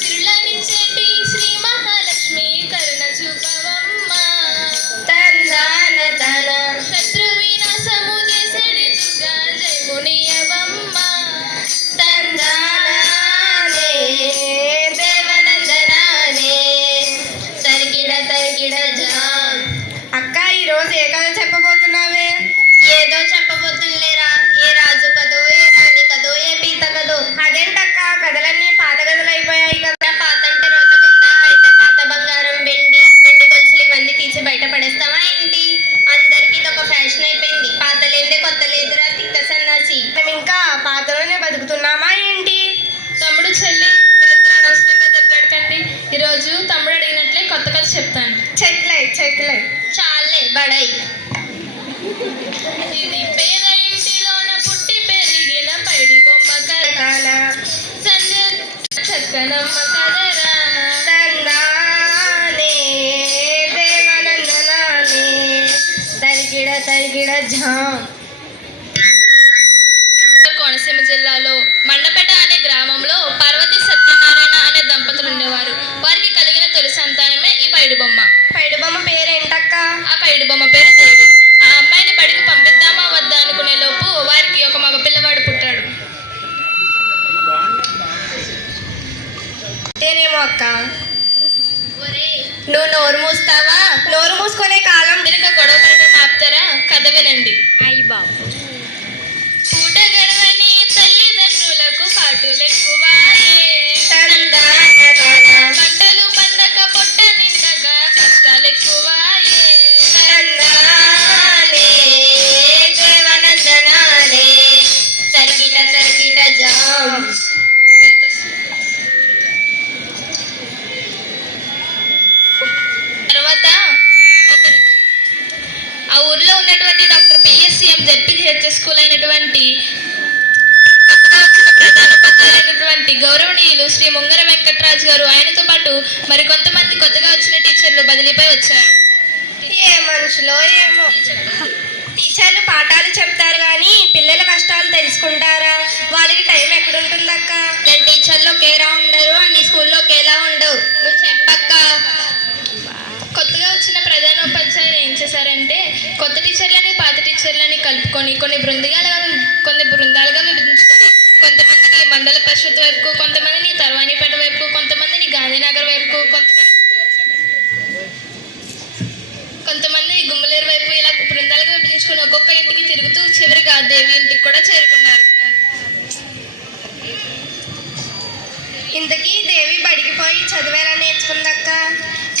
సిరులనిచ్చేటి శ్రీ మహాలక్ష్మి కరుణ చూపవమ్మ శత్రు వినాశము చేసేడి దుర్గా జయమునియవమ్మ అక్క ఈరోజు ఏ కథ చెప్పబోతున్నావే? ఏదో చెప్పబోతుందిలేరా. ఏ రాజు కదో, ఏ రాణి కదో, ఏ పీత కదో. అదేంటక్క, కథలన్నీ పాత కథలు అయిపోయాయి కదా. పాత అంటే రోత కింద అయితే పాత బంగారం, వెండి గొలుసులు ఇవన్నీ తీసి బయట పడేస్తావా ఏంటి? అందరికి ఇది ఒక ఫ్యాషన్ అయిపోయింది. పాత లేదే కొత్త లేదురా తిక్క సన్నాసి. మనం ఇంకా పాతలోనే బతుకుతున్నామా ఏంటి? తమ్ముడు చెల్లి దెబ్బలాడకండి. ఈరోజు తమ్ముడు అడిగినట్లే కొత్త కథ చెప్తాను. చెట్లై చాలే బడాయి. ఇది పేద ఇంటిలోన పుట్టి పెరిగిన పైడి బొమ్మ కథ. సంజయ్ చక్కనమ్మ కదరా. తరిగిడ ఝాం. కోనసీమ జిల్లాలో మండపేట అనే గ్రామంలో పార్వతి సత్యనారాయణ అనే దంపతులు ఉండేవారు. వారికి కలిగిన తొలి సంతానమే ఈ పైడి బొమ్మ. పైడి బొమ్మ పేరేంటక్క? ఆ పైడి బొమ్మ పేరు దేవి. ఆ అమ్మాయిని బడికి పంపిద్దామా వద్దా అనుకునే లోపు వారికి ఒక మగ పిల్లవాడు పుట్టాడు. నేనేమో అక్క. నువ్వు నోరు మూస్తావా? నోరు మూసుకునే కాలం తినక గొడవ పడటం ఆపుతారా? కథ వినండి. పూట గడవని తల్లిదండ్రులకు పాటులు ఎక్కువాయే. పంటలు పండగ పొట్ట నిండగా కష్టాలు ఎక్కువాయే. తరిగిట ఝాం. తర్వాత ఆ ఊర్లో ఉన్నటువంటి డాక్టర్ పిఎస్సిఎం జెడ్పీహెచ్ఎస్ స్కూల్ అయినటువంటి గౌరవనీయులు శ్రీ ముంగర వెంకటరాజు గారు, ఆయనతో పాటు మరికొంతమంది కొత్తగా వచ్చిన టీచర్లు బదిలీపై వచ్చారు. ఏ మనుషులో ఏమో. టీచర్లు పాఠాలు చెప్తారు కానీ పిల్లల కష్టాలు తెలుసుకుంటారా? వాళ్ళకి టైం ఎక్కడుంటుందక్క? టీచర్లు ఒకేలా ఉండరు, అన్ని స్కూల్లో ఒకేలా ఉండవు. నువ్వు చెప్పక్క. కొత్తగా వచ్చిన ప్రధానోపాధ్యాయులు ఏం చేశారంటే కొత్త టీచర్లని పాత టీచర్లని కలుపుకొని కొన్ని బృందాలుగా విభజించుకొని కొంతమందిని మండల పరిషత్ వైపుకు, కొంతమందిని తర్వాణిపేట వైపుకు, కొంతమందిని గాంధీనగర్ వైపుకు, కొంతమందిని గుమ్మలేరు వైపు, ఇలా బృందాలుగా విభజించుకొని ఒక్కొక్క ఇంటికి తిరుగుతూ చివరిగా దేవి ఇంటికి కూడా చేరుకున్నారు. ఇంతకీ దేవి బడికి పోయి చదివేలా నేర్చుకుందక్క?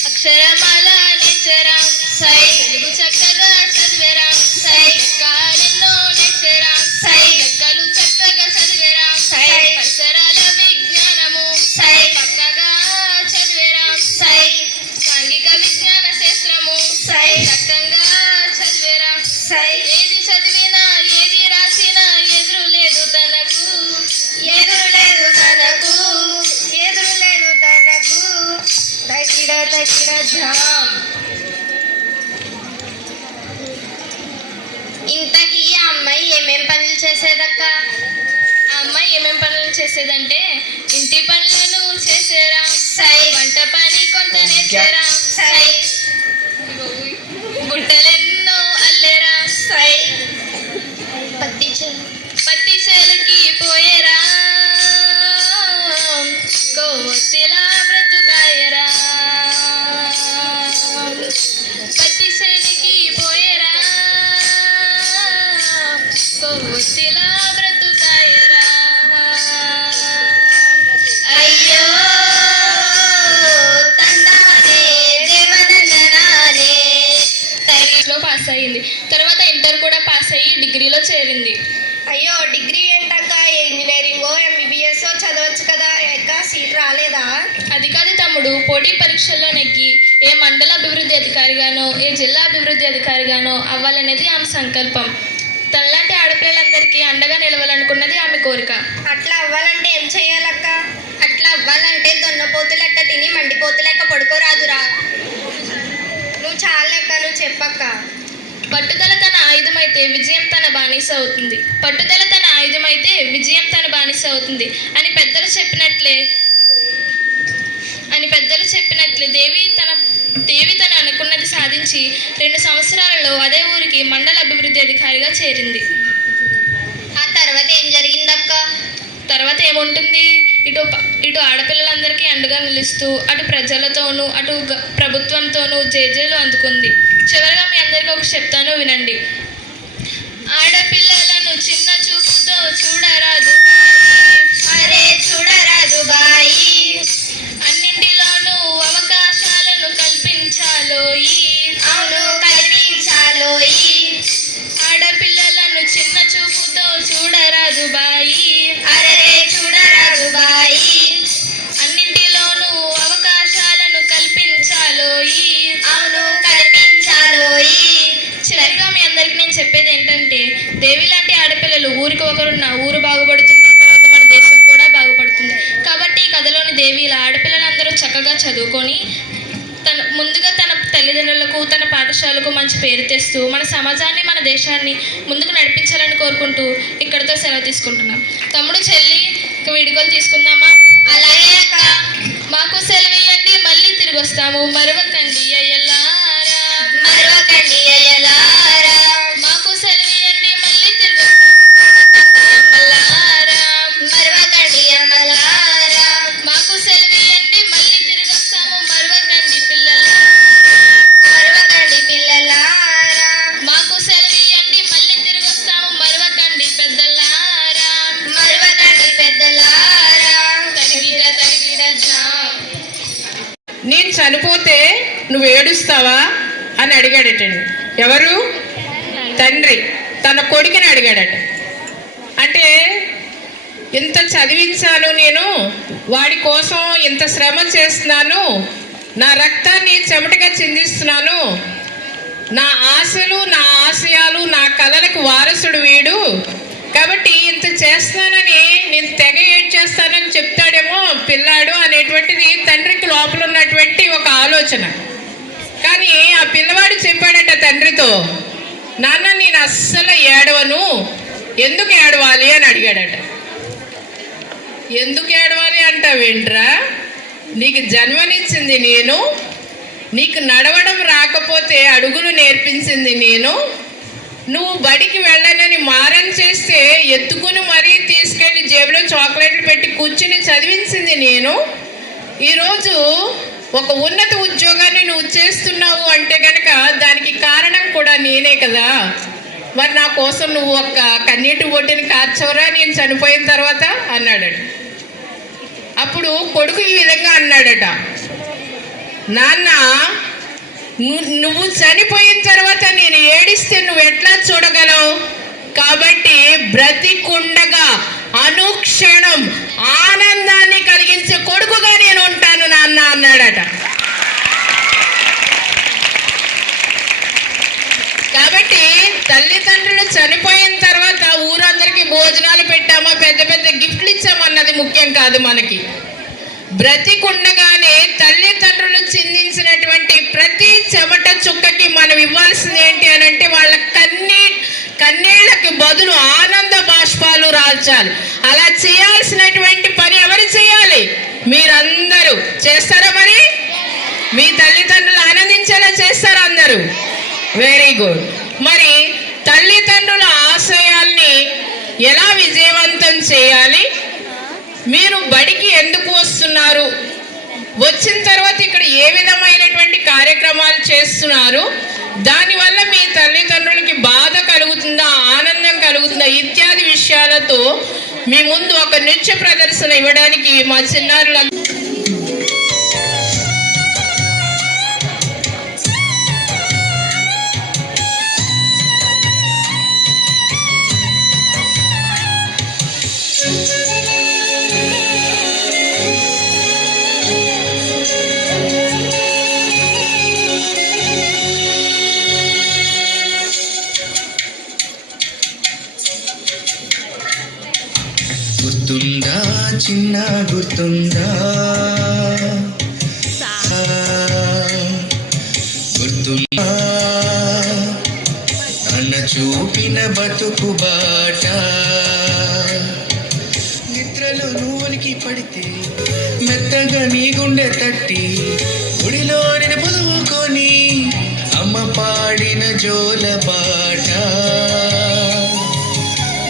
అక్షరమాల నేర్చరా సై, తెలుగు చక్కగా చదివేరా సై, కాలెన్నో నేర్చరా సై, లెక్కలు చక్కగా చదివేరా సై, పరిసరాల విజ్ఞానము సై, పక్కగా చదివేరా సై, సాంఘిక విజ్ఞాన శాస్త్రము సై, చక్కగా చదివేరా సై. ఏది చదివినా ఏది రాసినా ఎదురు లేదు తనకు. తరిగిడ ఝాం. ఇంతకీ ఆ అమ్మాయి ఏమేం పనులు చేసేదక్క? ఆ అమ్మాయి ఏమేం పనులు చేసేదంటే ఇంటి పనులను చేసేరా సై, వంట పని కొంత నేర్చేరా సై, గుట్టలెన్నో అల్లేరా సై, పత్తి చేలకి పోయేరా, కొవ్వొత్తిలా బ్రతుకాయరా. పత్తి చేలికి పోయేరా, కొవ్వొత్తిలా బ్రతుకాయరా. అయ్యో తండానే దేవనందనానే. పాస్ అయ్యింది. తర్వాత ఇంటర్ కూడా పాస్ అయ్యి డిగ్రీలో చేరింది. అయ్యో, డిగ్రీ ఏంటక్క? ఇంజనీరింగో ఎంబీబీఎస్ చదవచ్చు కదా. ఎక్క సీట్ రాలేదా? అది కాదు తమ్ముడు, పోటీ పరీక్షల్లో నెగ్గి ఏ మండల అభివృద్ధి అధికారిగానో ఏ జిల్లా అభివృద్ధి అధికారిగానో అవ్వాలనేది ఆమె సంకల్పం. తనలాంటి ఆడపిల్లలందరికీ అండగా నిలవాలనుకున్నది ఆమె కోరిక. అట్లా అవ్వాలంటే ఏం చెయ్యాలక్క? అట్లా అవ్వాలంటే దొన్నపోతు లెక్క తిని మండిపోతు లెక్క పడుకోరాదురా. నువ్వు చాలా లెక్క, నువ్వు చెప్పక్క. పట్టుదల తన ఆయుధమైతే అయితే విజయం తన బానిస అవుతుంది. పట్టుదల తన ఆయుధమైతే విజయం తన బానిస అవుతుంది అని పెద్దలు చెప్పినట్లే దేవి తన అనుకున్నది సాధించి 2 సంవత్సరాలలో అదే ఊరికి మండల అభివృద్ధి అధికారిగా చేరింది. ఆ తర్వాత ఏం జరిగిందక్క? తర్వాత ఏముంటుంది, ఇటు ఆడపిల్లలందరికీ అండగా నిలుస్తూ అటు ప్రజలతోనూ అటు ప్రభుత్వంతోనూ జేజేలు అందుకుంది. చివరిగా మీ అందరికీ ఒక చెప్తాను, వినండి. ఆడపిల్లలను చిన్న చూపుతో చూడరాదు, అరే చూడరాదు బాయి, అన్నింటిలోనూ అవకాశాలను కల్పించాలోయి. అవును కల్పించాలోయి. ఆడపిల్లలను చిన్న చూపుతో చూడరాదు బాయి, అరే చూడరాదు బాయి, అన్నింటిలోనూ అవకాశాలను కల్పించాలోయి. అవును కల్పించాలోయి. చివరిగా మీ అందరికి నేను చెప్పేది ఏంటంటే, దేవి లాంటి ఆడపిల్లలు ఊరికి ఒకరున్న ఊరు బాగుపడుతుంది, తర్వాత మన దేశం కూడా బాగుపడుతుంది. కాబట్టి ఈ కథలోని దేవి ఇలా ఆడపిల్లలందరూ చక్కగా చదువుకొని ముందుగా తన తల్లిదండ్రులకు తన పాఠశాలకు మంచి పేరు తెస్తూ మన సమాజాన్ని మన దేశాన్ని ముందుకు నడిపించాలని కోరుకుంటూ ఇక్కడితో సెలవు తీసుకుంటున్నాం. తమ్ముడు చెల్లి వీడుకోలు తీసుకుందామా? అలాగే అక్క. మాకు సెలవేయండి, మళ్ళీ తిరిగి వస్తాము. మరవకండి అయ్యలారా, మరవకండి అయ్యలారా, మాకు సెలవేయండి, మళ్ళీ తిరిగి వస్తాము అమ్మలారా. మరవకండి అమ్మలారా, మాకు సెలవేయండి, మళ్ళీ తిరిగి వస్తాము. మరవకండి పిల్లలారా, మరవకండి పిల్లలారా, మాకు సెలవేయండి, మళ్ళీ తిరిగి వస్తాము. మరవకండి పెద్దలారా, మరవకండి పెద్దలారా. తరిగిడ తరిగిడ జా. నేను చనిపోతే నువ్వు ఏడుస్తావా అని అడిగాడటండి. ఎవరు? తండ్రి తన కొడుకుని అడిగాడట. అంటే ఇంత చదివించాను నేను, వాడి కోసం ఇంత శ్రమ చేస్తున్నాను, నా రక్తాన్ని చెమటగా చిందిస్తున్నాను, నా ఆశలు నా ఆశయాలు నా కలలకు వారసుడు వీడు, కాబట్టి ఇంత చేస్తానని నేను తెగ ఏడ్చేస్తానని చెప్తాడేమో పిల్లాడు అనేటువంటిది తండ్రికి లోపల ఉన్నటువంటి ఒక ఆలోచన. కానీ ఆ పిల్లవాడు చెప్పాడట తండ్రితో, నాన్న నేను అస్సలు ఏడవను, ఎందుకు ఏడవాలి అని అడిగాడట. ఎందుకు ఏడవాలి అంటావేంట్రా, నీకు జన్మనిచ్చింది నేను, నీకు నడవడం రాకపోతే అడుగులు నేర్పించింది నేను, నువ్వు బడికి వెళ్ళనని మారం చేస్తే ఎత్తుకుని మరీ తీసుకెళ్ళి జేబులో చాక్లెట్లు పెట్టి కూర్చుని చదివించింది నేను, ఈరోజు ఒక ఉన్నత ఉద్యోగాన్ని నువ్వు చేస్తున్నావు అంటే కనుక దానికి కారణం కూడా నేనే కదా, మరి నా కోసం నువ్వు ఒక్క కన్నీటి బొట్టుని కార్చవరా నేను చనిపోయిన తర్వాత అన్నాడట. అప్పుడు కొడుకు ఈ విధంగా అన్నాడట, నాన్న నువ్వు చనిపోయిన తర్వాత నేను ఏడిస్తే నువ్వు ఎట్లా చూడగలవు, కాబట్టి బ్రతికుండగా అనుక్షణం ఆనందాన్ని కలిగించే కొడుకుగా నేను ఉంటాను నాన్న అన్నాడట. కాబట్టి తల్లిదండ్రులు చనిపోయిన తర్వాత ఊరందరికీ భోజనాలు పెట్టామా, పెద్ద పెద్ద గిఫ్ట్లు ఇచ్చామన్నది ముఖ్యం కాదు. మనకి బ్రతికుండగానే తల్లిదండ్రులు చిందించినటువంటి ప్రతి చెమట చుక్కకి మనం ఇవ్వాల్సింది ఏంటి అని అంటే వాళ్ళ కన్నీళ్ళకి బదులు ఆనంద బాష్పాలు రాల్చాలి. అలా చేయాల్సినటువంటి పని ఎవరు చేయాలి? మీరందరూ చేస్తారా? మరి మీ తల్లిదండ్రులు ఆనందించేలా చేస్తారా అందరూ? Very good. మరి తల్లిదండ్రుల ఆశయాల్ని ఎలా విజయవంతం చేయాలి? మీరు బడికి ఎందుకు వస్తున్నారు, వచ్చిన తర్వాత ఇక్కడ ఏ విధమైనటువంటి కార్యక్రమాలు చేస్తున్నారు, దానివల్ల మీ తల్లిదండ్రులకి బాధ కలుగుతుందా, ఆనందం కలుగుతుందా ఇత్యాది విషయాలతో మీ ముందు ఒక నృత్య ప్రదర్శన ఇవ్వడానికి మా చిన్నారుల గుర్తుందా చిన్న గుర్తుందా, గుర్తుందా నాన్న చూపిన బతుకు బాట. నిద్రలో నువ్వునికి పడితే మెత్తగా నీ గుండె తట్టి గుడిలో నేను పొదువుకొని అమ్మ పాడిన జోల బాట.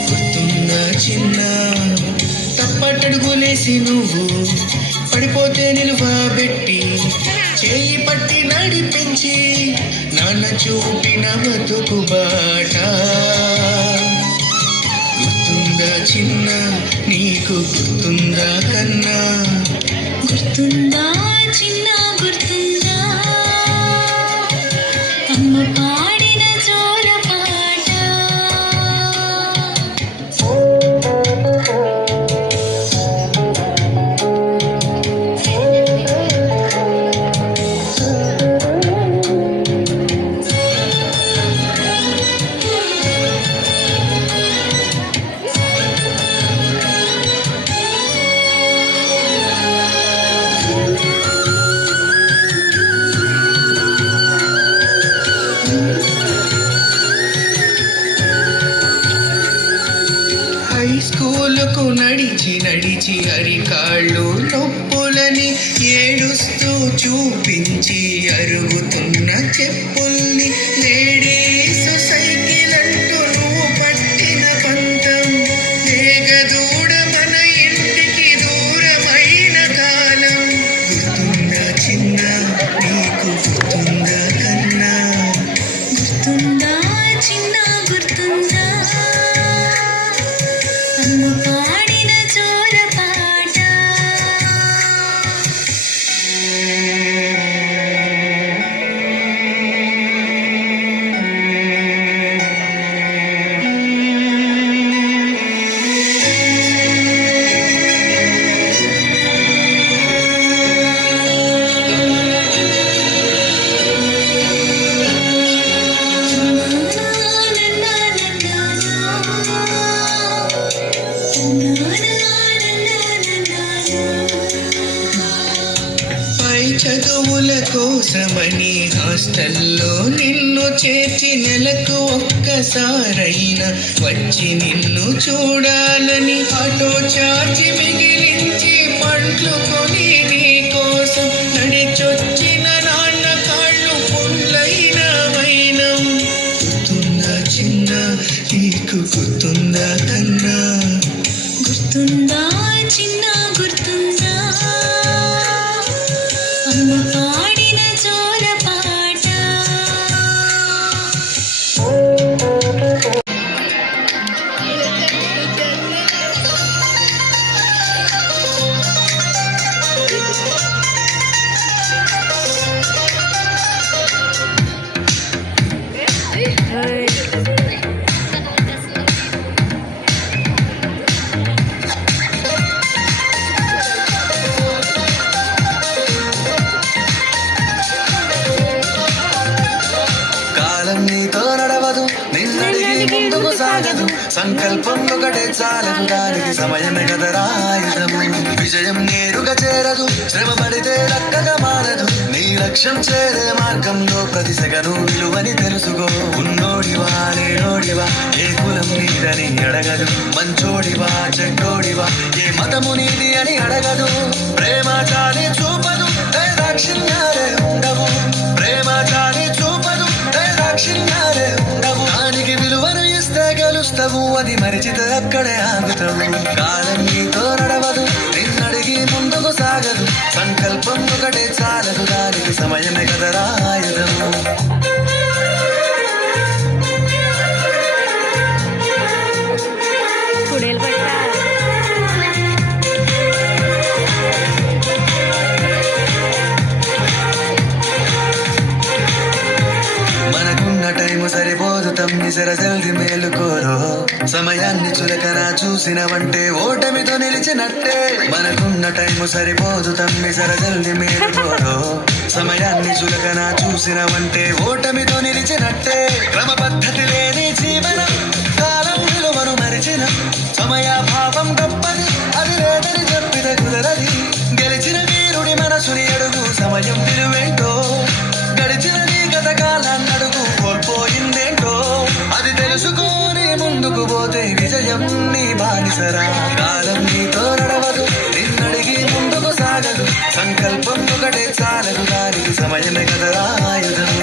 గుర్తుందా చిన్న తప్పటడుగులేసి నువ్వు పడిపోతే నిలువబెట్టి చేయి పట్టి నడిపించి నాన్న చూపిన బతుకు బాట. గుర్తుందా చిన్న నీకు గుర్తుందా కన్నా? గుర్తుందా చిన్న గుర్తుందా అమ్మ పాడిన జోల పాట. హై స్కూలుకు నడిచి నడిచి అరికాళ్ళు నొప్పులని ఏడుస్తూ చూపించి అరుగుతున్న చెప్పుల్ని లేడీసు సైకిల్ అంటూ నువ్వు పట్టిన పంతం వేగదూడ మన ఇంటికి దూరమైన కాలం. గుర్తుందా చిన్న నీకు గుర్తుందా కన్నా? గుర్తుందా చిన్న గుర్తుందా అమ్మ పాడిన జోల పాట. పై చదువుల కోసమని హాస్టల్లో నిన్ను చేర్చి నెలకు ఒక్కసారైనా వచ్చి నిన్ను చూడాలని ఆటో చార్జి మిగిలించి పండ్లు కొని నీ కోసం నడిచొచ్చిన నాన్న కాళ్ళు పుండ్లైన వైనం. గుర్తుందా చిన్న నీకు గుర్తుందా కన్నా? గుర్తుందా చిన్న గుర్తుందా అమ్మ పాడిన జోల పాట. కాలం నీతో నడవదు, నిన్నడిగి ముందుకు సాగదు. సంకల్పం ఒకటే చాలదు, దానికి సమయమే కదరాయుధము. విజయం నేరుగా చేరదు, శ్రమ పడితే లక్కగా మారదు. నీ లక్ష్యం చేరే మార్గంలో ప్రతి సెగను విలువని తెలుసుకో. ఉన్నోడివా లేనోడివా ఏ కులం నీదని అడగదు. మంచోడివా చెడ్డోడివా ఏ మతము నీది అని అడగదు. ప్రేమ చాలి చూపదు, దైదాక్షిణ్యాలే ఉండవు. ప్రేమ చాలి చూపదు, దైదాక్షిణ్యాలే ఉండవు. దానికి విలువను ఇస్తే గెలుస్తావు, అది మరిచితే అక్కడే ఆగుతావు. కాలం నీతో నడవదు, నిన్నడిగి ముందుకు సాగదు. సంకల్పం ఒకటే చాలదు, దానికి సమయమే కదరాయుధము. మనకున్న టైము సరిపోదు తమ్మి, సర జల్ది మేలుకోరో. సమయాన్ని చులకన చూసినవంటే ఓటమితో నిలిచినట్టే. మనకున్న టైము సరిపోదు తమ్మి, సర జల్ది మేలుకోరో. సమయాన్ని చులకన చూసినవంటే ఓటమితో నిలిచినట్టే. క్రమ పద్ధతి లేని జీవనం, కాలం విలువను మరిచిన. సమయ భావం గొప్పది, అది లేదని చెప్పితే కుదరది. గెలిచిన వీరుడి మనసుని అడుగు, సమయం విలువేంటో. గడిచిన నీ గత కాలాన్నడుగు, కోల్పోయిందేంటో. అది తెలుసుకొని ముందుకు పోతే విజయం నీ బానిసరా. కాలం నీతో నడవదు, నిన్నడిగి ముందుకు సాగదు. సంకల్పం ఒకటే చాలదు, దానికి సమయమే కదరా ఆయుధం.